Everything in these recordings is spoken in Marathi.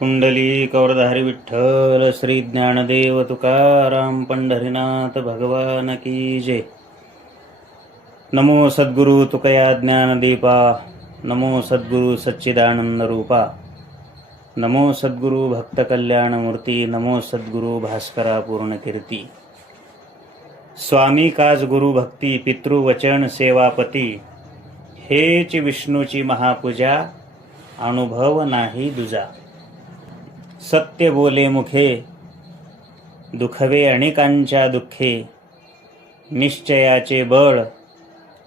पुंडलीकवरधारी विठ्ठल श्री ज्ञानदेव तुकाराम पंढरीनाथ भगवान की जय. नमो सद्गुरु तुकया ज्ञानदीपा, नमो सद्गुरु सच्चिदानंद रूपा, नमो सद्गुरु भक्त कल्याणमूर्ती, नमो सद्गुरु भास्करा पूर्णकीर्ती. स्वामी काज गुरु भक्ती, पितृवचन सेवापती, हेच विष्णूची महापूजा, अनुभव नाही दुजा. सत्य बोले मुखे, दुखवे अनेकांच्या दुःखे, निश्चयाचे बळ,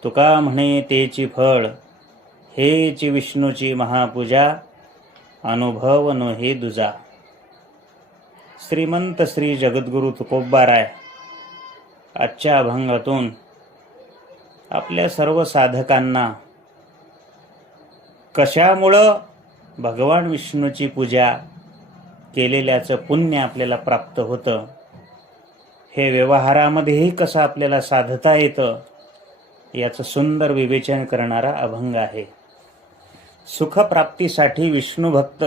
तुका म्हणे तेची फळ, हेच विष्णूची महापूजा, अनुभव नोहे दुजा. श्रीमंत श्री जगद्गुरु तुकोबाराय आजच्या अभंगातून आपल्या सर्व साधकांना कशामुळं भगवान विष्णूची पूजा केलेल्याचं पुण्य आपल्याला प्राप्त होतं, हे व्यवहारामध्येही कसं आपल्याला साधता येतं, याचं सुंदर विवेचन करणारा अभंग आहे. सुखप्राप्तीसाठी विष्णू भक्त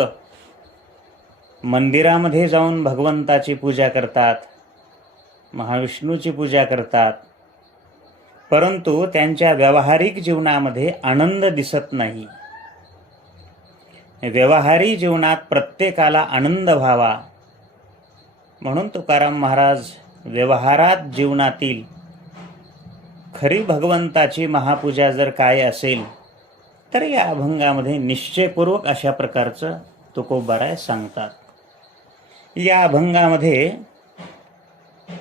मंदिरामध्ये जाऊन भगवंताची पूजा करतात, महाविष्णूची पूजा करतात, परंतु त्यांच्या व्यावहारिक जीवनामध्ये आनंद दिसत नाही. व्यवहारी जीवनात प्रत्येकाला आनंद व्हावा म्हणून तुकाराम महाराज व्यवहारात जीवनातील खरी भगवंताची महापूजा जर काय असेल तर या अभंगामध्ये निश्चयपूर्वक अशा प्रकारचं तुकोबाराय सांगतात. या अभंगामध्ये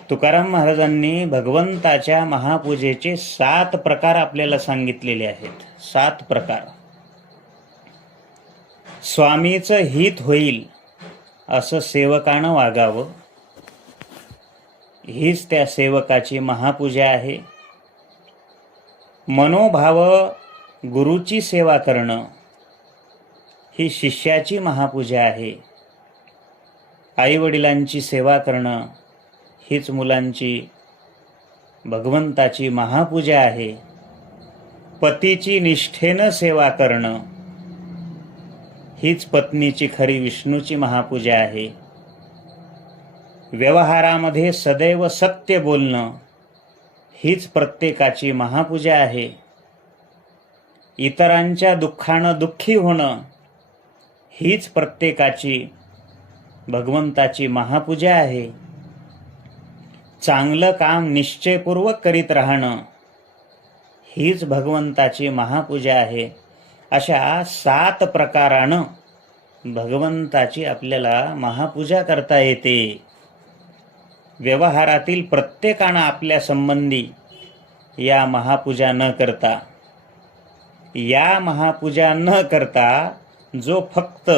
तुकाराम महाराजांनी भगवंताच्या महापूजेचे 7 प्रकार आपल्याला सांगितलेले आहेत. 7 प्रकार. स्वामीचं हित होईल असं सेवकानं वागावं, हीच त्या सेवकाची महापूजा आहे. मनोभाव गुरुची सेवा करणं ही शिष्याची महापूजा आहे. आईवडिलांची सेवा करणं हीच मुलांची भगवंताची महापूजा आहे. पतीची निष्ठेनं सेवा करणं हीच पत्नीची खरी विष्णूची महापूजा आहे. व्यवहारामध्ये सदैव सत्य बोलणं हीच प्रत्येकाची महापूजा आहे. इतरांच्या दुःखानं दुःखी होणं हीच प्रत्येकाची भगवंताची महापूजा आहे. चांगलं काम निश्चयपूर्वक करीत राहणं हीच भगवंताची महापूजा आहे. अशा 7 प्रकारानं भगवंताची आपल्याला महापूजा करता येते. व्यवहारातील प्रत्येकानं आपल्या संबंधी या महापूजा न करता जो फक्त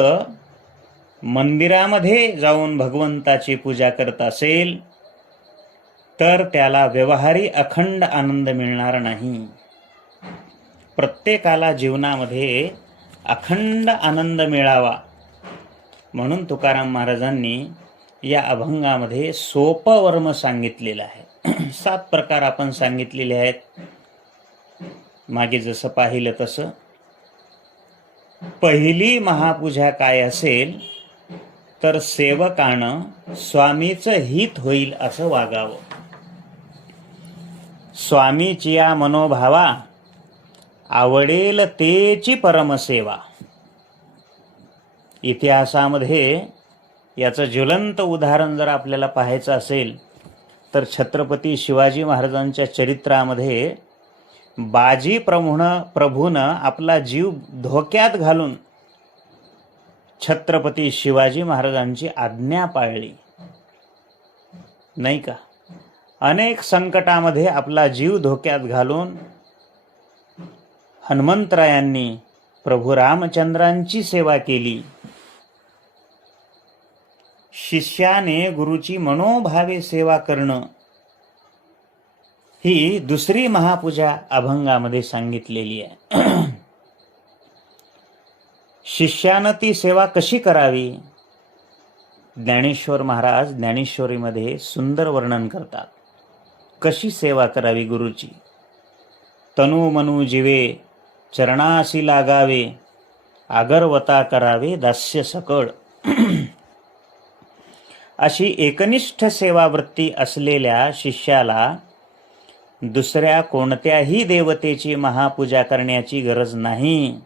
मंदिरामध्ये जाऊन भगवंताची पूजा करत असेल तर त्याला व्यवहारी अखंड आनंद मिळणार नाही. प्रत्येकाला जीवनामध्ये अखंड आनंद मिळावा म्हणून तुकाराम महाराजांनी या अभंगामध्ये सोपं वर्म सांगितलेलं आहे. 7 प्रकार आपण सांगितलेले आहेत. मागे जसं पाहिलं तसं पहिली महापूजा काय असेल तर सेवकानं स्वामीचं हित होईल असं वागावं. स्वामीची या मनोभावा आवडेल तेची परमसेवा. इतिहासामध्ये याचं ज्वलंत उदाहरण जर आपल्याला पाहायचं असेल तर छत्रपती शिवाजी महाराजांच्या चरित्रामध्ये बाजी प्रभूनं आपला जीव धोक्यात घालून छत्रपती शिवाजी महाराजांची आज्ञा पाळली नाही का. अनेक संकटामध्ये आपला जीव धोक्यात घालून हनुमंतरायांनी प्रभू रामचंद्रांची सेवा केली. शिष्याने गुरुची मनोभावे सेवा करणं ही दुसरी महापूजा अभंगामध्ये सांगितलेली आहे. शिष्यानं ती सेवा कशी करावी ज्ञानेश्वर महाराज ज्ञानेश्वरीमध्ये सुंदर वर्णन करतात. कशी सेवा करावी गुरुची. तनु मनु जीवे चरणासी लागावे, आगरवता करावे दास्य सकळ. अशी एकनिष्ठ सेवावृत्ती असलेल्या शिष्याला दुसऱ्या कोणत्याही देवतेची महापूजा करण्याची गरज नाही.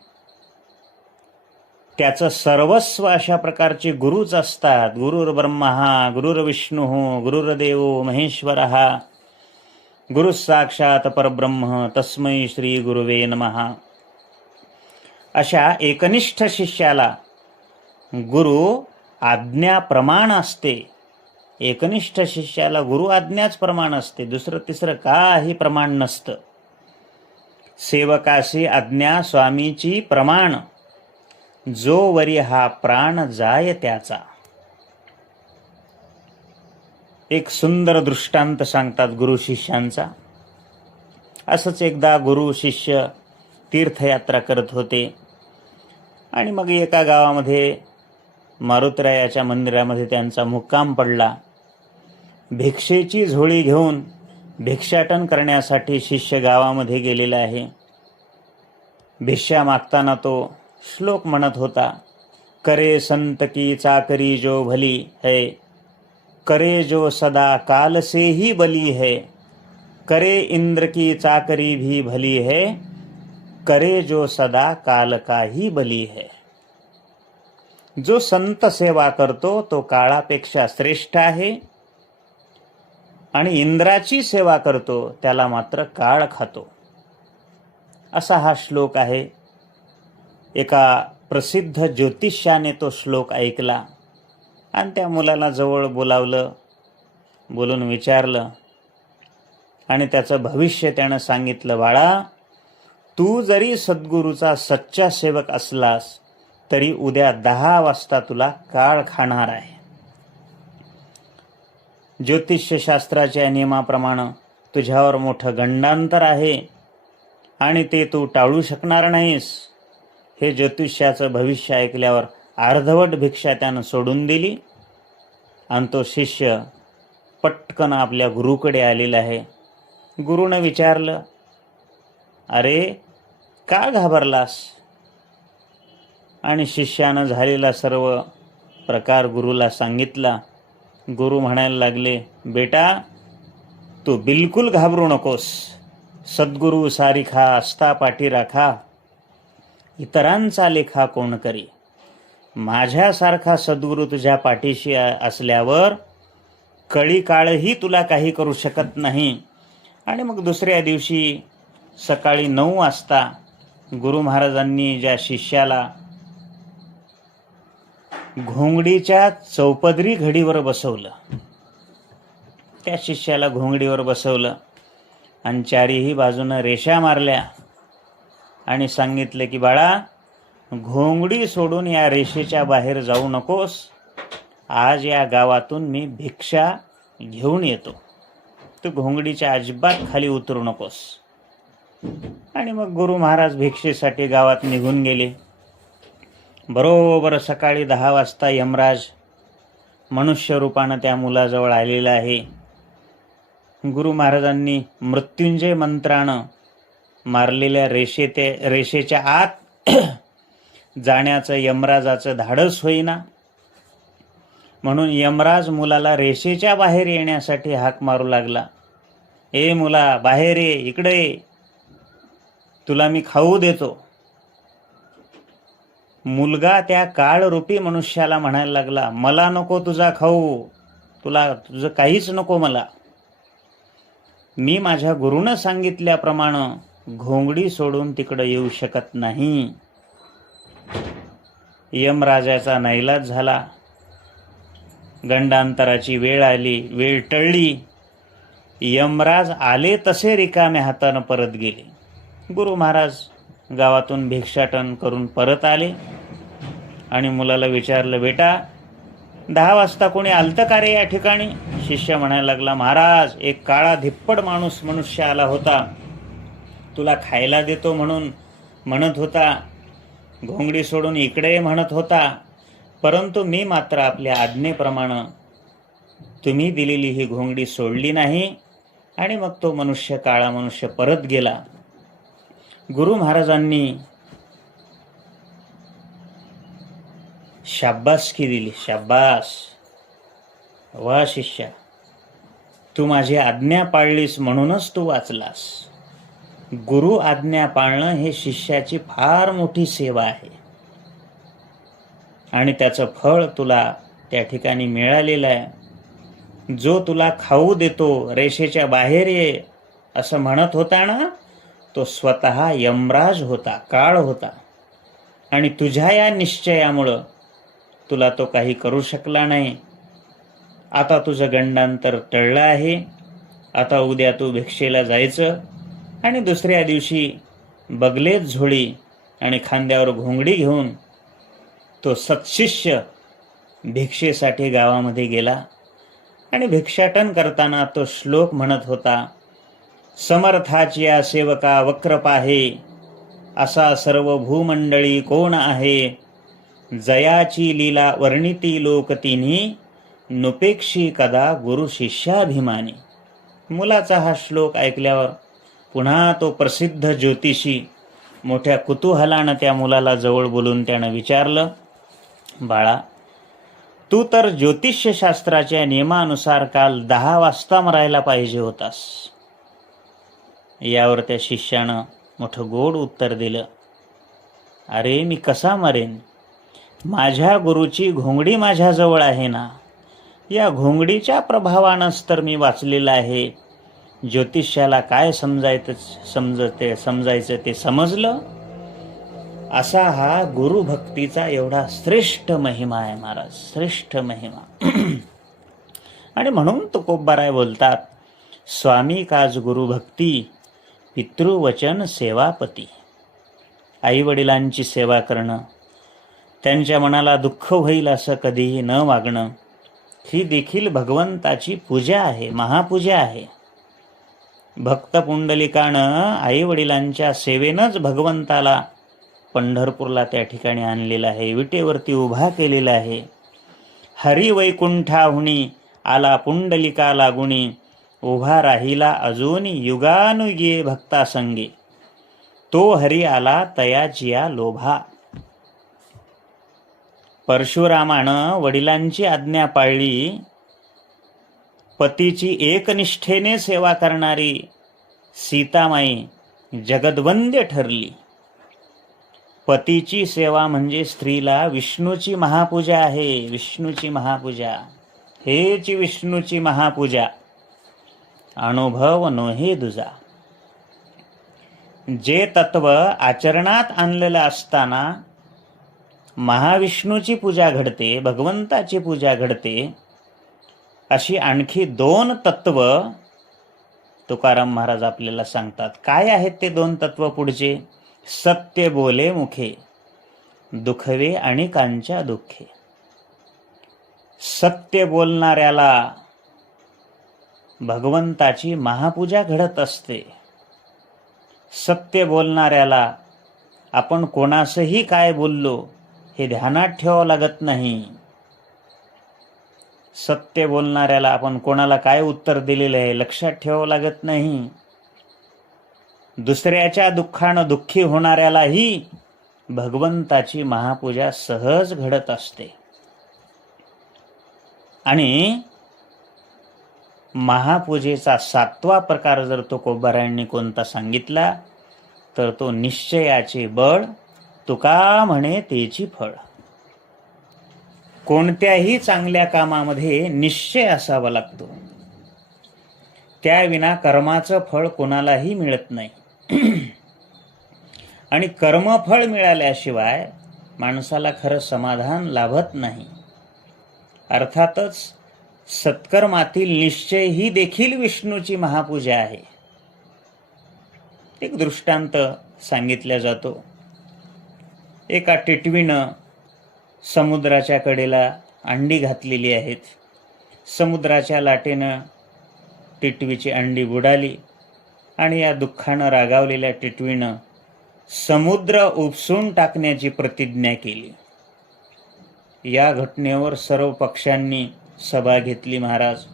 त्याचं सर्वस्व अशा प्रकारचे गुरुच असतात. गुरुर्ब्रह्मा गुरुर्विष्णू गुरुर्देवो महेश्वरः गुरु साक्षात परब्रह्म तस्मै श्री गुरुवे नमः. अशा एकनिष्ठ शिष्याला गुरु आज्ञा प्रमाण असते. एकनिष्ठ शिष्याला गुरु आज्ञाच प्रमाण असते, दुसरं तिसरं काही प्रमाण नसतं. सेवकाशी आज्ञा स्वामीची प्रमाण, जो वरी हा प्राण जाय त्याचा. एक सुंदर दृष्टांत सांगतात गुरु शिष्यांचा. असंच एकदा गुरु शिष्य तीर्थयात्रा करत होते आणि मग एका गावामध्ये मारुतरायाच्या मंदिरामध्ये त्यांचा मुक्काम पडला. भिक्षेची झोळी घेऊन भिक्षाटन करण्यासाठी शिष्य गावामध्ये गेलेला आहे. भिक्षा मागताना तो श्लोक म्हणत होता, करे संत की चाकरी जो भली है, करे जो सदा काल से ही बली है, करे इंद्र की चाकरी भी भली है, करे जो सदा काल का ही बली है. जो संत सेवा करतो तो काळापेक्षा श्रेष्ठ आहे आणि इंद्राची सेवा करतो त्याला मात्र काळ खातो. असा हा श्लोक आहे. एका प्रसिद्ध ज्योतिष्याने तो श्लोक ऐकला आणि त्या मुलाला जवळ बोलावलं, बोलून विचारलं आणि त्याचं भविष्य त्यानं सांगितलं. बाळा, तू जरी सद्गुरूचा सच्चा सेवक असलास तरी उद्या 10 वाजता तुला काळ खाणार आहे. ज्योतिष्यशास्त्राच्या नियमाप्रमाणे तुझ्यावर मोठं गंडांतर आहे आणि ते तू टाळू शकणार नाहीस. हे ज्योतिष्याचं भविष्य ऐकल्यावर अर्धवट भिक्षा त्यानं सोडून दिली आणि तो शिष्य पटकन आपल्या गुरुकडे आलेला आहे. गुरुनं विचारलं, अरे का घाबरलास? आणि शिष्यानं झालेला सर्व प्रकार गुरुला सांगितला. गुरु म्हणायला लागले, बेटा तू बिलकुल घाबरू नकोस. सद्गुरू सारिखा असता पाठी राखा, इतरांचा लेखा कोण करी. माझ्यासारखा सद्गुरू तुझ्या पाठीशी असल्यावर कळी काळही तुला काही करू शकत नाही. आणि मग दुसऱ्या दिवशी सकाळी 9 वाजता गुरु महाराजांनी ज्या शिष्याला घोंगडीच्या चौपदरी घडीवर बसवलं, त्या शिष्याला घोंगडीवर बसवलं आणि चारीही बाजूनं रेषा मारल्या आणि सांगितलं की बाळा, घोंगडी सोडून या रेषेच्या बाहेर जाऊ नकोस. आज या गावातून मी भिक्षा घेऊन येतो, तू घोंगडीच्या अजिबात खाली उतरू नकोस. आणि मग गुरु महाराज भिक्षेसाठी गावात निघून गेले. बरोबर सकाळी 10 वाजता यमराज मनुष्य रूपानं त्या मुलाजवळ आलेला आहे. गुरु महाराजांनी मृत्युंजय मंत्रानं मारलेल्या रेषेच्या आत जाण्याचं यमराजाचं धाडस होईना, म्हणून यमराज मुलाला रेषेच्या बाहेर येण्यासाठी हाक मारू लागला. ए मुला, बाहेर ये, इकडे ये, तुला मी खाऊ देतो. मुलगा त्या काळरूपी मनुष्याला म्हणायला लागला, मला नको तुझा खाऊ, तुझं काहीच नको मला. मी माझ्या गुरुनं सांगितल्याप्रमाणे घोंगडी सोडून तिकडं येऊ शकत नाही. यमराजाचा नाईलाज झाला. गंडांतराची वेळ आली, वेळ टळली. यमराज आले तसे रिकाम्या हातानं परत गेले. गुरु महाराज गावातून भिक्षाटन करून परत आले आणि मुलाला विचारलं, बेटा 10 वाजता कोणी आलतं का रे या ठिकाणी? शिष्य म्हणायला लागला, महाराज एक काळा धिप्पड मनुष्य आला होता, तुला खायला देतो म्हणून म्हणत होता, घोंगडी सोडून इकडे म्हणत होता, परंतु मी मात्र आपल्या आज्ञेप्रमाणे तुम्ही दिलेली ही घोंगडी सोडली नाही आणि मग तो काळा मनुष्य परत गेला. गुरु महाराजांनी शाब्बासकी दिली. शाब्बास, वा शिष्या, तू माझी आज्ञा पाळलीस म्हणूनच तू वाचलास. गुरु आज्ञा पाळणं हे शिष्याची फार मोठी सेवा आहे आणि त्याचं फळ तुला त्या ठिकाणी मिळालेलं आहे. जो तुला खाऊ देतो, रेषेच्या बाहेर ये असं म्हणत होता ना, तो स्वतः यमराज होता, काळ होता. आणि तुझ्या या निश्चयामुळं तुला तो काही करू शकला नाही. आता तुझं गंडांतर टळलं आहे. आता उद्या तू भिक्षेला जायचं आणि दुसऱ्या दिवशी बगलेत झोळी आणि खांद्यावर घोंगडी घेऊन तो सत्शिष्य भिक्षेसाठी गावामध्ये गेला. आणि भिक्षाटन करताना तो श्लोक म्हणत होता, समर्थाचिया सेवका वक्र पाहे, असा सर्व भूमंडळी कोण आहे. जयाची लीला वर्णिती लोक तिन्ही, नुपेक्षी कदा गुरु शिष्याभिमानी. मुलाचा हा श्लोक ऐकल्यावर पुन्हा तो प्रसिद्ध ज्योतिषी मोठ्या कुतूहलानं त्या मुलाला जवळ बोलून त्यानं विचारलं, बाळा, तू तर ज्योतिष्यशास्त्राच्या नियमानुसार काल 10 वाजता मरायला पाहिजे होतास. यावर त्या शिष्यानं मोठं गोड उत्तर दिलं, अरे मी कसा मरेन? माझ्या गुरुची घोंगडी माझ्याजवळ आहे ना. या घोंगडीच्या प्रभावानंच तर मी वाचलेलं आहे. ज्योतिष्याला काय समजायचं ते समजलं. असा हा गुरुभक्तीचा एवढा श्रेष्ठ महिमा आहे महाराज, श्रेष्ठ महिमा. आणि म्हणून तुकोबाराय बोलतात, स्वामी काज गुरुभक्ती, पितृवचन सेवापती. आईवडिलांची सेवा करणं, त्यांच्या मनाला दुःख होईल असं कधीही न वागणं, ही देखील भगवंताची पूजा आहे, महापूजा आहे. भक्त पुंडलिकानं आईवडिलांच्या सेवेनंच भगवंताला पंढरपूरला त्या ठिकाणी आणलेलं आहे, विटेवरती उभा केलेला आहे. हरी वैकुंठाहुनी आला पुंडलिका लागुनी, उभा राहिला अजून युगानुगे भक्ता संगे, तो हरी आला तयाचिया लोभा. परशुरामानं वडिलांची आज्ञा पाळली. पतीची एकनिष्ठेने सेवा करणारी सीतामाई जगद्वंद्य ठरली. पतीची सेवा म्हणजे स्त्रीला विष्णूची महापूजा आहे, विष्णूची महापूजा. हेची विष्णूची महापूजा, अनुभव नोहे दुजा. जे तत्व आचरणात आणलेलं असताना महाविष्णूची पूजा घडते, भगवंताची पूजा घडते, अशी आणखी 2 तत्व तुकाराम महाराज आपल्याला सांगतात. काय आहेत ते 2 तत्व पुढचे? सत्य बोले मुखे, दुखवे आणि कांच्या दुःखे. सत्य बोलणाऱ्याला भगवंताची महापूजा घडत असते. सत्य बोलणाऱ्याला आपण कोणासही काय बोललो हे ध्यानात ठेवावं लागत नाही. सत्य बोलणाऱ्याला आपण कोणाला काय उत्तर दिलेलं आहे लक्षात ठेवावं लागत नाही. दुसऱ्याच्या दुःखानं दुःखी होणाऱ्यालाही भगवंताची महापूजा सहज घडत असते. आणि महापूजेचा 7वा प्रकार जर तुकोबारायांनी कोणता सांगितला तर तो निश्चयाचे बळ, तुका म्हणे तेची फळ. कोणत्याही चांगल्या कामामध्ये निश्चय असावा लागतो. त्याविना कर्माचं फळ कोणालाही मिळत नाही. आणि कर्मफळ मिळाल्याशिवाय माणसाला खरं समाधान लाभत नाही. अर्थातच सत्कर्मातील निश्चय ही देखील विष्णूची महापूजा आहे. एक दृष्टांत सांगितला जातो. एका टिटवीनं समुद्राच्या कडेला अंडी घातलेली आहेत. समुद्राच्या लाटेनं टिटवीची अंडी बुडाली आणि या दुःखानं रागावलेल्या टिटवीनं समुद्र उपसून टाकण्याची प्रतिज्ञा केली. या घटनेवर सर्व पक्षांनी सभा घेतली महाराज.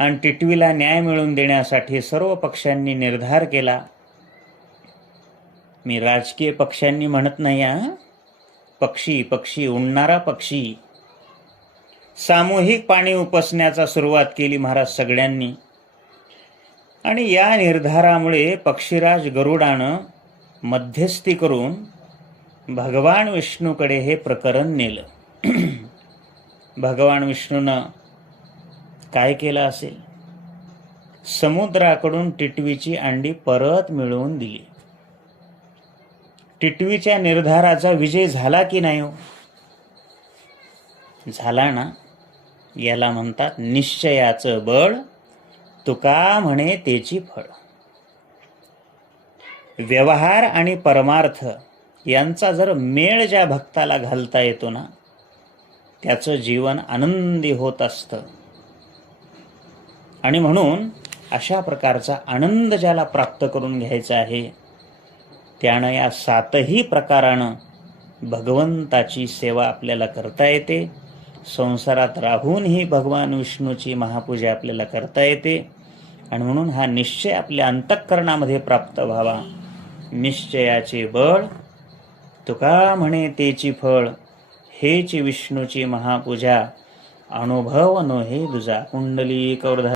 आणि टिटवीला न्याय मिळवून देण्यासाठी सर्व पक्षांनी निर्धार केला. मी राजकीय पक्षांनी म्हणत नाही हा, पक्षी पक्षी उडणारा पक्षी. सामूहिक पाणी उपसण्याचा सुरुवात केली महाराज सगळ्यांनी. आणि या निर्धारामुळे पक्षीराज गरुडानं मध्यस्थी करून भगवान विष्णूकडे हे प्रकरण नेलं. भगवान विष्णूनं काय केलं असेल? समुद्राकडून टिटवीची अंडी परत मिळवून दिली. टिटवीच्या निर्धाराचा विजय झाला की नाही हो? झाला ना. याला म्हणतात निश्चयाचं बळ, तुका म्हणे तेची फळ. व्यवहार आणि परमार्थ यांचा जर मेळ ज्या भक्ताला घालता येतो ना, त्याचं जीवन आनंदी होत असतं. आणि म्हणून अशा प्रकारचा आनंद ज्याला प्राप्त करून घ्यायचा आहे, त्यानं या 7ही प्रकारानं भगवंताची सेवा आपल्याला करता येते. संसारात राहूनही भगवान विष्णूची महापूजा आपल्याला करता येते. आणि म्हणून हा निश्चय आपल्या अंतःकरणामध्ये प्राप्त व्हावा. निश्चयाचे बळ, तुका म्हणे तेची फळ. हेची विष्णूची महापूजा, अनुभव नो हे दुजा. कुंडली कौरधा.